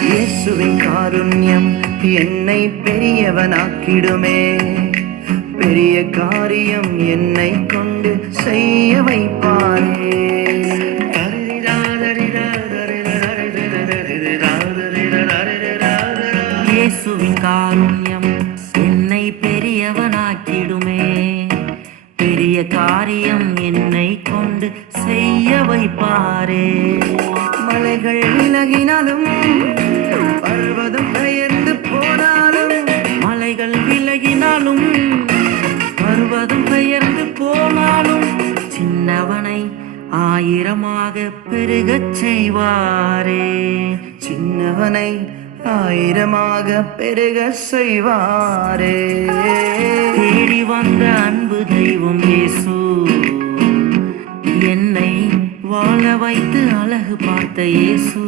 இயேசுவின் காருண்யம் என்னை பெரியவனாக்கிடுமே. பெரிய காரியம் என்னை கொண்டு செய்ய வைப்பாரே. இயேசுவின் காருண்யம் என்னை பெரியவனாக்கிடுமே. பெரிய காரியம் என்னை கொண்டு செய்ய வைப்பாரே. மலைகள் விலகினாலும் பெயர்ந்து போனாலும் சின்னவனை ஆயிரமாக பெருகச் செய்வாரே. சின்னவனை ஆயிரமாக பெருக செய்வாரே. தேடி வந்த அன்பு தெய்வம் இயேசு என்னை வாழ வைத்து அழகு பார்த்த இயேசு.